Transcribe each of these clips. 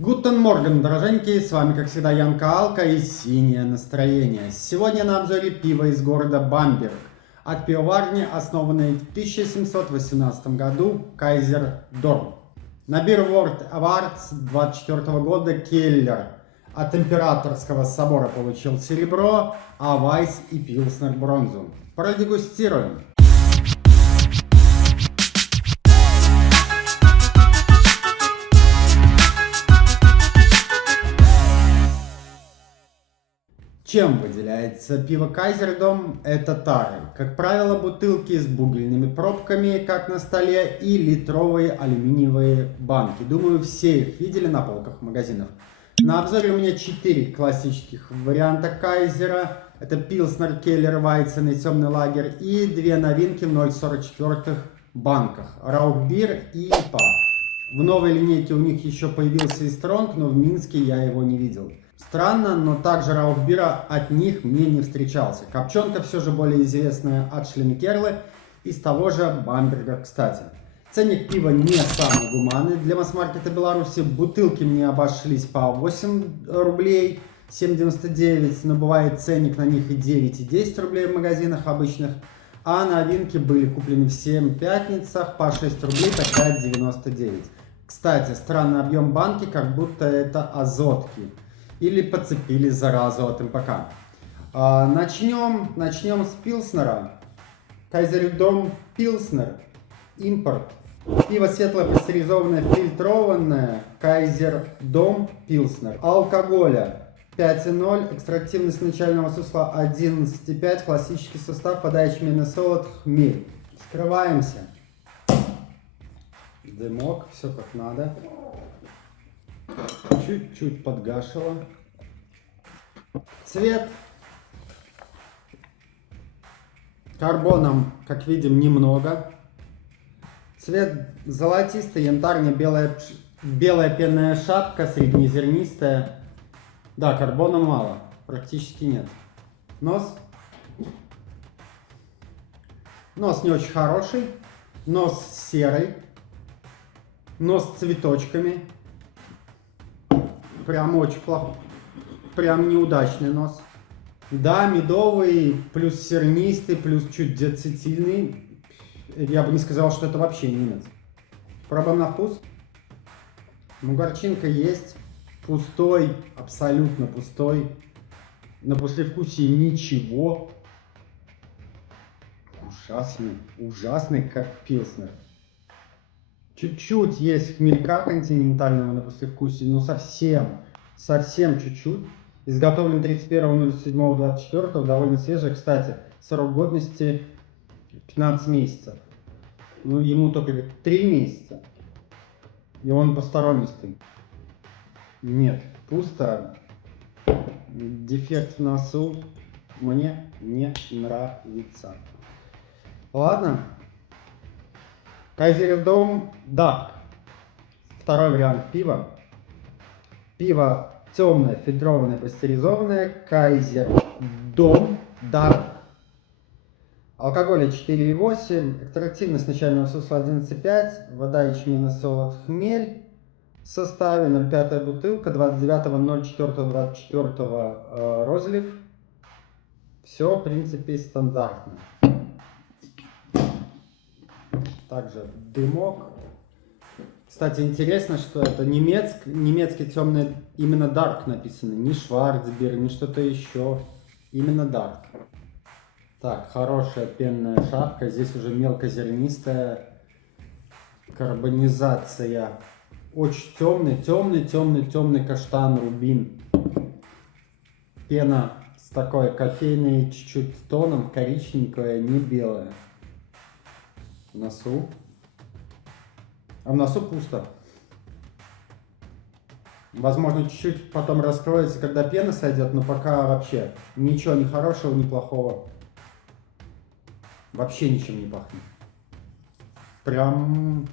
Гутен Морген, дороженькие, с вами как всегда Янка Алка и синее настроение. Сегодня на обзоре пиво из города Бамберг от пивоварни, основанной в 1718 году Кайзер Дорм. На Beer World Awards 24 года Келлер от Императорского собора получил серебро, а Вайс и Пилснер бронзу. Продегустируем. Чем выделяется пиво Кайзердом? Это тары. Как правило, бутылки с бугельными пробками, как на столе, и литровые алюминиевые банки. Думаю, все их видели на полках магазинов. На обзоре у меня 4 классических варианта Кайзера. Это Пилснер, Келлер, Вайцен и Темный лагерь. И 2 новинки в 0,44 банках. Раухбир и ИПА. В новой линейке у них еще появился и Стронг, но в Минске я его не видел. Странно, но также Раухбира от них мне не встречался. Копченка все же более известная от Шлемикерлы, из того же Бамберга, кстати. Ценник пива не самый гуманный. Для масс-маркета Беларуси бутылки мне обошлись по 8 рублей, 7,99, но бывает ценник на них и 9, и 10 рублей в магазинах обычных. А новинки были куплены в 7 пятницах по 6 рублей, по 5,99. Кстати, странный объем банки, как будто это азотки. Или подцепили заразу от МПК. Начнем с Пилснера. Кайзердом Пилснер. Импорт. Пиво светлое, пастеризованное, фильтрованное. Кайзердом Пилснер. Алкоголя 5,0. Экстрактивность начального сусла 11,5. Классический состав, вода, ячменный солод, хмель. Скрываемся. Дымок, все как надо. Чуть-чуть подгашило. Цвет карбоном, как видим, немного. Цвет золотистый, янтарно-белая пенная шапка, среднезернистая. Да, карбона мало, практически нет. Нос. Нос не очень хороший. Нос серый. Нос с цветочками. Прям очень плохой, прям неудачный нос. Да, медовый, плюс сернистый, плюс чуть диацетильный. Я бы не сказал, что это вообще немец. Пробуем на вкус. Ну, горчинка есть. Пустой, абсолютно пустой. На послевкусии ничего. Ужасный, как Пилснер. Чуть-чуть есть хмелька континентального на послевкусии, но совсем чуть-чуть. Изготовлен 31.07.24, довольно свежий. Кстати, срок годности 15 месяцев. Ну, ему только 3 месяца. И он посторонний. Нет, пусто. Дефект в носу мне не нравится. Ладно. Кайзердом Дарк. Второй вариант пива. Пиво темное, фильтрованное, пастеризованное. Кайзердом Дарк. Алкоголя 4,8. Экстрактивность начального сусла 11,5. Вода, ячменный солод, хмель. В составе 0,5 бутылка. 29.04.24 розлив. Все, в принципе, стандартно. Также дымок. Кстати, интересно, что это немецкий темный, именно Dark написано. Не Шварцбер, не что-то еще. Именно Dark. Так, хорошая пенная шапка. Здесь уже мелкозернистая. Карбонизация. Очень темный каштан, рубин. Пена с такой кофейной чуть-чуть тоном, коричневенькая, не белая. В носу. А в носу пусто. Возможно, чуть-чуть потом раскроется, когда пена сойдет, но пока вообще ничего ни хорошего, ни плохого. Вообще ничем не пахнет. Прям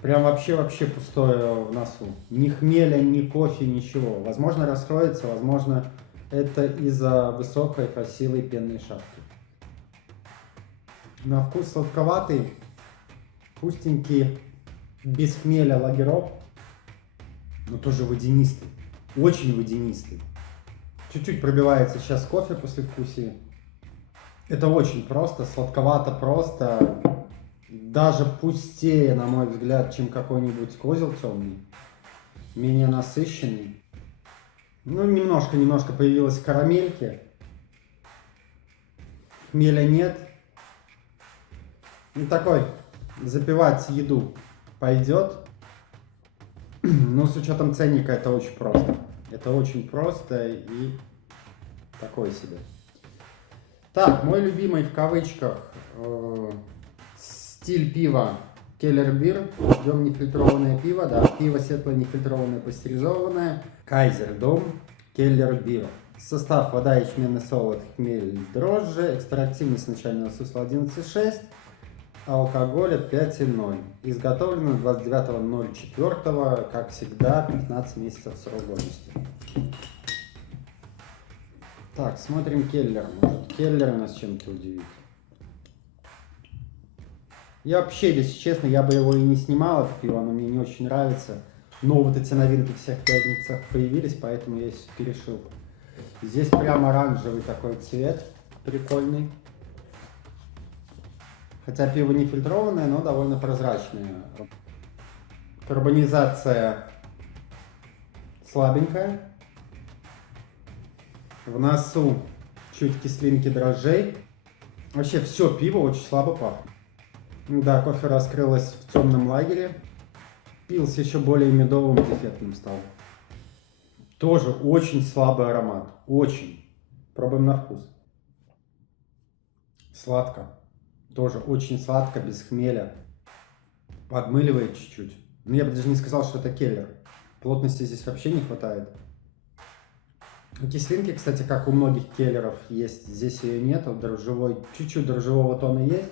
вообще пустое в носу. Ни хмеля, ни кофе, ничего. Возможно, раскроется, возможно, это из-за высокой красивой пенной шапки. На вкус сладковатый, пустенький, без хмеля лагерок. но тоже водянистый. Очень водянистый. Чуть-чуть пробивается сейчас кофе после вкусия. Это очень просто, сладковато просто. Даже пустее, на мой взгляд, чем какой-нибудь козел темный. Менее насыщенный. Ну, немножко появилось карамельки. Хмеля нет. Ну, такой, запивать еду пойдет. Но с учетом ценника это очень просто. Это очень просто и такое себе. Так, мой любимый в кавычках стиль пива Keller Beer. Ждем нефильтрованное пиво, да, пиво светлое, нефильтрованное, пастеризованное. Kaiser Dom Keller Beer. Состав: вода, ячменный солод, хмель, дрожжи, экстрактивность начального смысла 11,6, алкоголя 5,0. Изготовлено 29.04, как всегда, 15 месяцев срок годности. Так, смотрим Келлер. Может, Келлер нас чем-то удивит. Я вообще, если честно, я бы его и не снимал, это пиво, оно мне не очень нравится. Но вот эти новинки всех пятницах появились, поэтому я все-таки решил. Здесь прям оранжевый такой цвет, прикольный. Хотя пиво не фильтрованное, но довольно прозрачное. Карбонизация слабенькая. В носу чуть кислинки дрожжей. Вообще все пиво очень слабо пахнет. Да, кофе раскрылось в темном лагере. Пился еще более медовым, дефектным стал. Тоже очень слабый аромат. Очень. Пробуем на вкус. Сладко. Тоже очень сладко, без хмеля. Подмыливает чуть-чуть. Но я бы даже не сказал, что это келлер. Плотности здесь вообще не хватает. Кислинки, кстати, как у многих келлеров есть, здесь ее нету. Дрожжевой, чуть-чуть дрожжевого тона есть.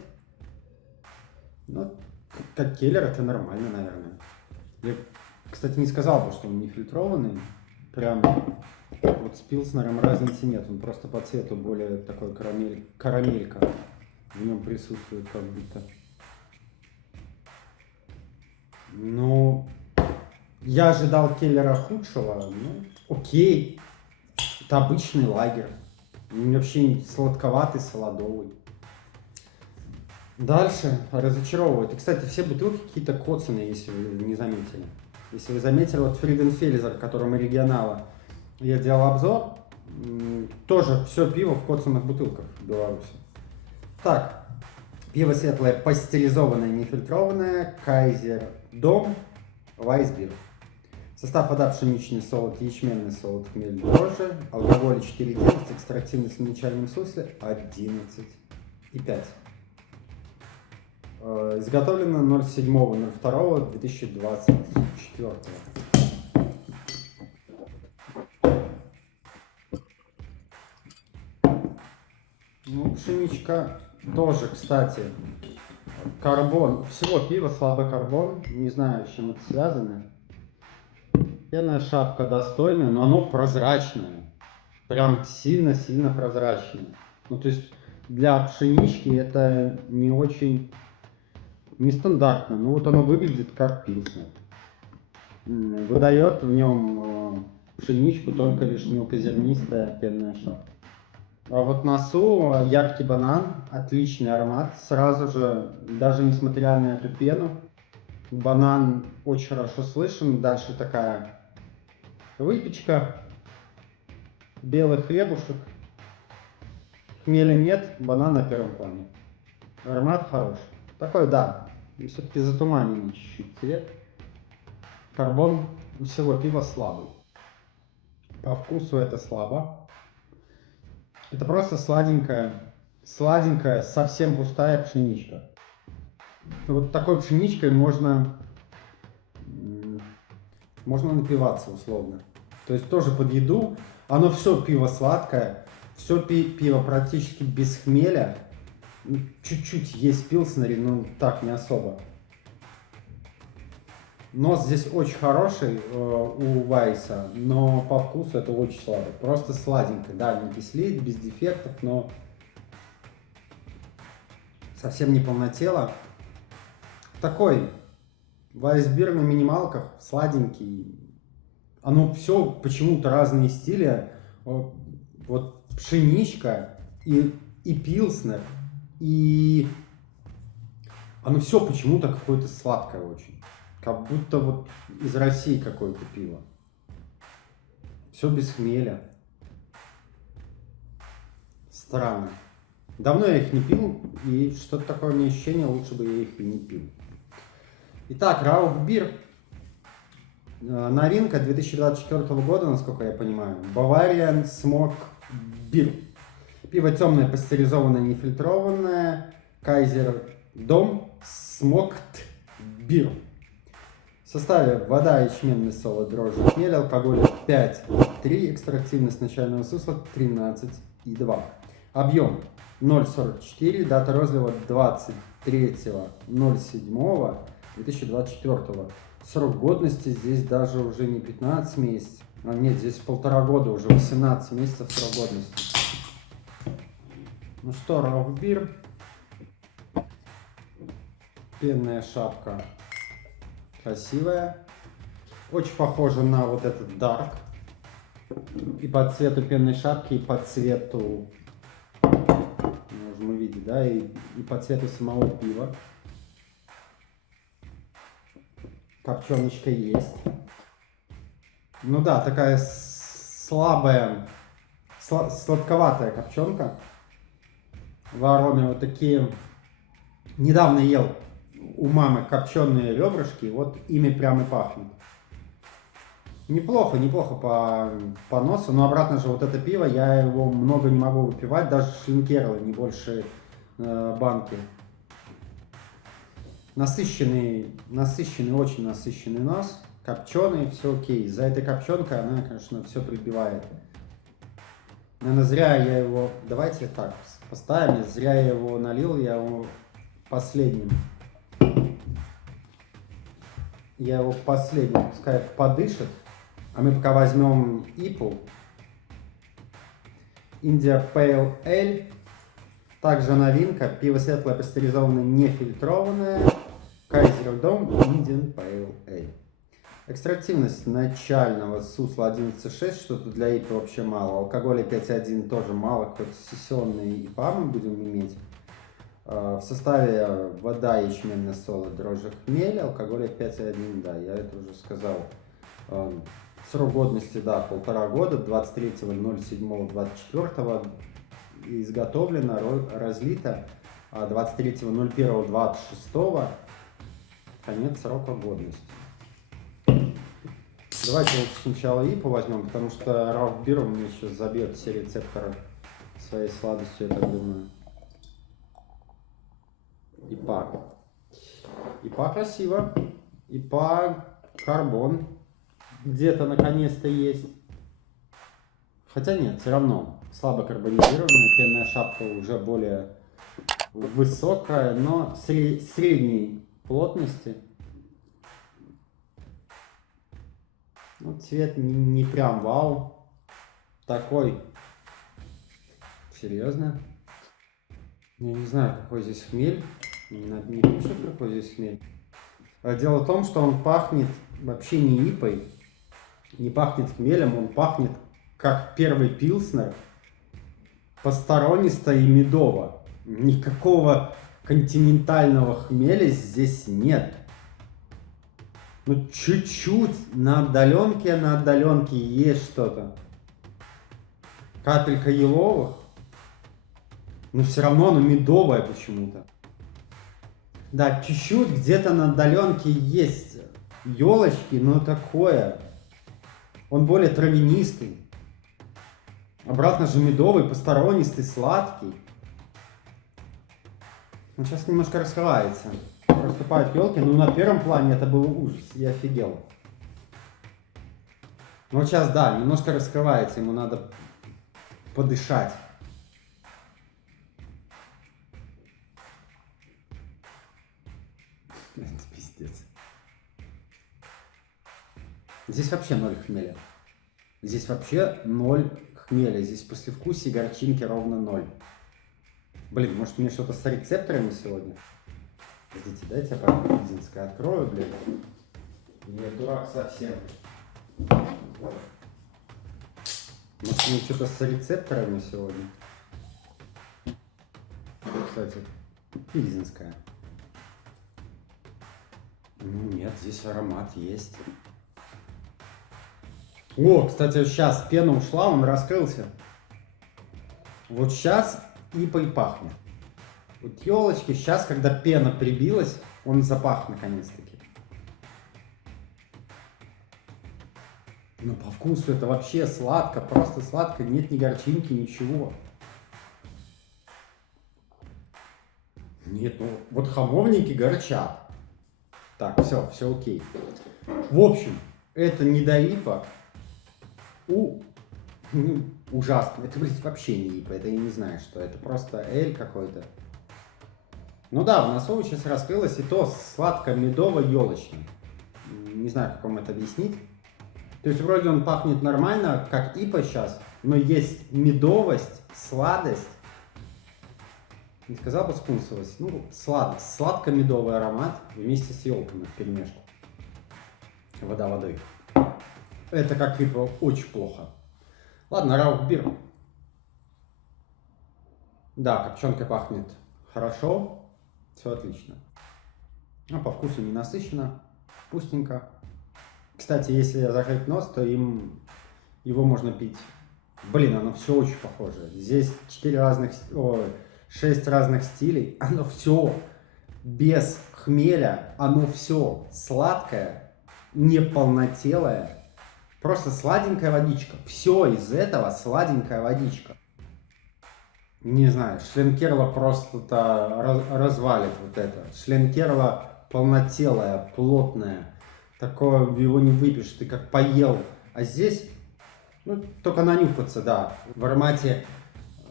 Но как келлер это нормально, наверное. Я, кстати, не сказал бы, что он не фильтрованный. Прям вот с пилснером разницы нет. Он просто по цвету более такой карамелька в нем присутствует как будто. Ну, я ожидал келлера худшего. Ну, окей. Это обычный лагерь. Вообще сладковатый, солодовый. Дальше разочаровывает. И, кстати, все бутылки какие-то коцаные, если вы не заметили. Если вы заметили, вот Фриденфельзер, которому оригинала я делал обзор, тоже все пиво в коцанных бутылках в Беларуси. Так, пиво светлое, пастеризованное, нефильтрованное, Kaiser Dom Weissbier. Состав: вода, пшеничный солод, ячменный солод, хмель, дрожжи, алкоголь 4,9, экстрактивность в начальном смысле 11,5. Изготовлено 07.02.2024. Ну, пшеничка тоже, кстати, карбон. Всего пива слабый карбон. Не знаю, с чем это связано. Пенная шапка достойная, но оно прозрачное. Прям сильно-сильно прозрачное. Ну, то есть для пшенички это не очень нестандартно. Ну, вот оно выглядит как пилснер. Выдает в нем пшеничку только лишь мелкозернистая пенная шапка. А вот носу яркий банан, отличный аромат. Сразу же, даже несмотря на эту пену, банан очень хорошо слышен. Дальше такая выпечка, белый хлебушек. Хмеля нет, банан на первом плане. Аромат хороший. Такой, да, все-таки затуманенный чуть-чуть цвет. Карбон у всего пива слабый. По вкусу это слабо. Это просто сладенькая, совсем пустая пшеничка. Вот такой пшеничкой можно напиваться условно. То есть тоже под еду. Оно все пиво сладкое, все пиво практически без хмеля. Чуть-чуть есть пилснери, но так не особо. Нос здесь очень хороший у Вайса, но по вкусу это очень слабо. Просто сладенько, да, не кислит, без дефектов, но совсем не полнотело. Такой Weissbier на минималках, сладенький. оно все почему-то разные стили. Вот пшеничка и пилснер, и оно все почему-то какое-то сладкое очень. Как будто вот из России какое-то пиво. Все без хмеля. Странно. Давно я их не пил, и что-то такое у меня ощущение, лучше бы я их и не пил. Итак, Рауфбир. Новинка 2024 года, насколько я понимаю. Bavarian Smoke Beer. Пиво темное, пастеризованное, нефильтрованное. Kaiser Dom Smoked Beer. В составе вода, ячменный солод, дрожжи, хмель, алкоголь 5,3, экстрактивность начального сусла 13,2. Объем 0,44, дата розлива 23.07.2024. Срок годности здесь даже уже не 15 месяцев, а нет, здесь 1,5 года, уже 18 месяцев срок годности. Ну что, Рауфбир. Пенная шапка красивая. Очень похожа на вот этот Dark. И по цвету пенной шапки, и по цвету, можем увидеть, да, и по цвету самого пива. Копченочка есть. Ну да, такая слабая, сладковатая копченка. В ароме вот такие. Недавно ел у мамы копченые ребрышки, вот ими прям и пахнет. Неплохо, неплохо по носу, но обратно же вот это пиво, я его много не могу выпивать, даже Шлинкерлы, не больше банки. Насыщенный, очень насыщенный нос, копченый, все окей. За этой копченкой она, конечно, все прибивает. Наверное, зря я его, давайте так поставим, зря я его налил, я его последним. Я его последним, пускай подышит. А мы пока возьмем ИПУ. India Pale Ale. Также новинка. Пиво светлое, пастеризованное, нефильтрованное. Kaiser Dom Indian Pale Ale. Экстрактивность начального сусла 11,6. Что-то для ИПы вообще мало. Алкоголя 5,1 тоже мало. Какой-то сессионный ИПА мы будем иметь. В составе вода, ячменный солод, дрожжи, хмель, алкоголя 5,1, да, я это уже сказал. Срок годности, да, 1,5 года, 23.07.24 изготовлено, разлито, 23.01.26 конец срока годности. Давайте лучше сначала ИПу возьмем, потому что Рауфбир мне сейчас забьет все рецепторы своей сладостью, я так думаю. ИПА. ИПА красиво. ИПА карбон. Где-то наконец-то есть. Хотя нет, все равно. Слабо карбонизированная. Пенная шапка уже более высокая, но средней плотности. Ну, цвет не прям вау. Такой. Серьезно. Я не знаю, какой здесь хмель. Не пишет, какой здесь хмель. Дело в том, что он пахнет вообще не ипой, не пахнет хмелем, он пахнет как первый пилснер, посторонисто и медово. Никакого континентального хмеля здесь нет. Ну, чуть-чуть на отдаленке есть что-то. Капелька еловых. Но все равно оно медовое почему-то. Да, чуть-чуть где-то на отдаленке есть елочки, но такое. Он более травянистый. Обратно же медовый, посторонистый, сладкий. Он сейчас немножко раскрывается. Проступают елки, но на первом плане это был ужас. Я офигел. Но вот сейчас, да, немножко раскрывается, ему надо подышать. Это пиздец. Здесь вообще 0 хмеля. Здесь вообще 0 хмеля. Здесь послевкусие и горчинки ровно 0. Блин, может мне что-то с рецепторами сегодня? Подождите, дайте я Пизинское открою, блин. Я дурак совсем. Может, мне что-то с рецепторами сегодня? Кстати, пилзенская. Нет, здесь аромат есть. О, кстати, сейчас пена ушла, он раскрылся. Вот сейчас ипой пахнет. Вот елочки, сейчас, когда пена прибилась, он запах наконец-таки. Но по вкусу это вообще сладко, просто сладко, нет ни горчинки, ничего. Нет, ну вот хамовники горчат. Так, все окей. В общем, это не до ипа. Ужасно. Это, блядь, вообще не ипа, это я не знаю, что это. Просто эль какой-то. Ну да, в носу сейчас раскрылось, и то сладко-медово-елочно. Не знаю, как вам это объяснить. То есть вроде он пахнет нормально, как ипа сейчас, но есть медовость, сладость. Не сказал бы скунсовость, ну сладость, сладко-медовый аромат вместе с елками вперемешку. Вода водой. Это как ипа очень плохо. Ладно, Рауфбир. Да, копченка пахнет хорошо, все отлично. А по вкусу не насыщенно, вкусненько. Кстати, если закрыть нос, то его можно пить. Блин, оно все очень похоже. Здесь 6 разных стилей. Оно все без хмеля. Оно все сладкое, неполнотелое. Просто сладенькая водичка. Все из этого сладенькая водичка. Не знаю, Шленкерла просто-то развалит вот это. Шленкерла полнотелая, плотная. Такое его не выпьешь, ты как поел. А здесь, ну, только нанюхаться, да. В аромате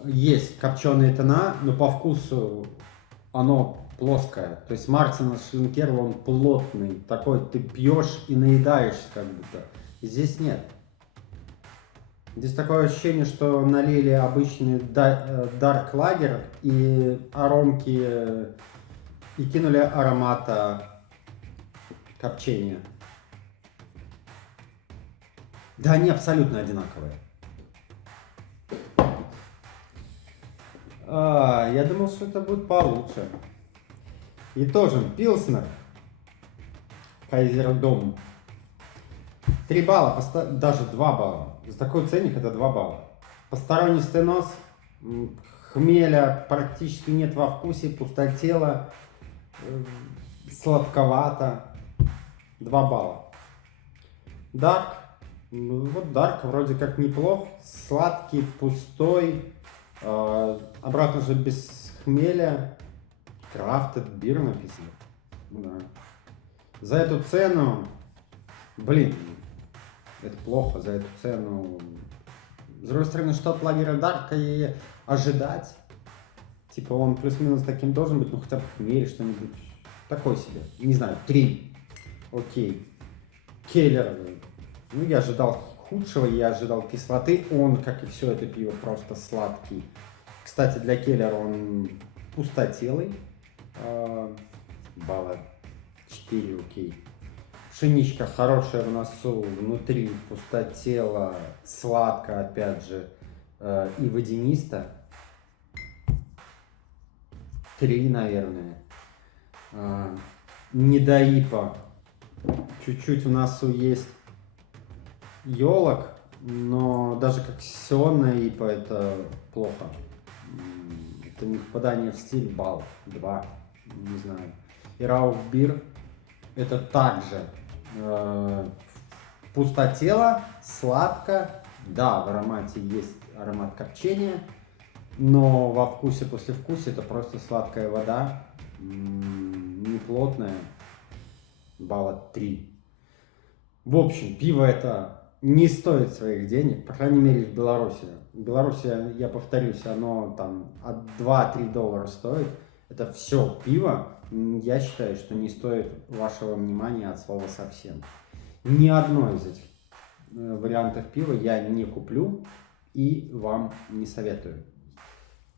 есть копченые тона, но по вкусу оно плоское. То есть Мартина Шленкерла, он плотный. Такой ты пьешь и наедаешься как будто. Здесь нет. Здесь такое ощущение, что налили обычный Dark Lager и аромки и кинули аромата копчения. Да, они абсолютно одинаковые. Я думал, что это будет получше. И тоже Пилснер. Кайзердом. 3 балла, даже 2 балла. За такой ценник это 2 балла. Посторонний стеноз, хмеля практически нет во вкусе, пустотело, сладковато. 2 балла. Дарк. Вот Дарк вроде как неплох. Сладкий, пустой. Обратно же без хмеля. Crafted Beer написано. Да. За эту цену, блин, это плохо, за эту цену. С другой стороны, что от лагеря Дарка и ожидать? Типа он плюс-минус таким должен быть, ну хотя бы хмель, что-нибудь такой себе. Не знаю, 3. Окей. Келлер. Ну я ожидал худшего, я ожидал кислоты. Он, как и все это пиво, просто сладкий. Кстати, для Келлера он пустотелый. Балла 4, окей. Пшеничка хорошая в носу, внутри пустотела, сладко, опять же, и водянисто. 3, наверное. Не до ипа. Чуть-чуть в носу есть елок, но даже как сессионная ипа это плохо. Это не попадание в стиль, балл 2, не знаю. И Рауфбир это также пустотело, сладко, да, в аромате есть аромат копчения, но во вкусе, послевкусие это просто сладкая вода, не плотная, балла 3. В общем, пиво это не стоит своих денег, по крайней мере в Беларуси. В Беларуси, я повторюсь, оно там от 2-3 доллара стоит. Это все пиво, я считаю, что не стоит вашего внимания от слова совсем. Ни одно из этих вариантов пива я не куплю и вам не советую.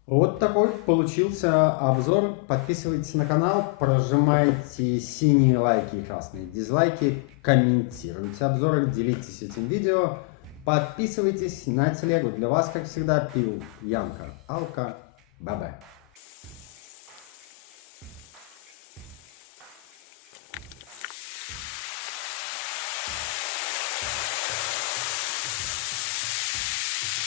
Вот такой получился обзор. Подписывайтесь на канал, прожимайте синие лайки и красные дизлайки, комментируйте обзоры, делитесь этим видео. Подписывайтесь на телегу. Для вас, как всегда, пил Янка, Алка, Бабе.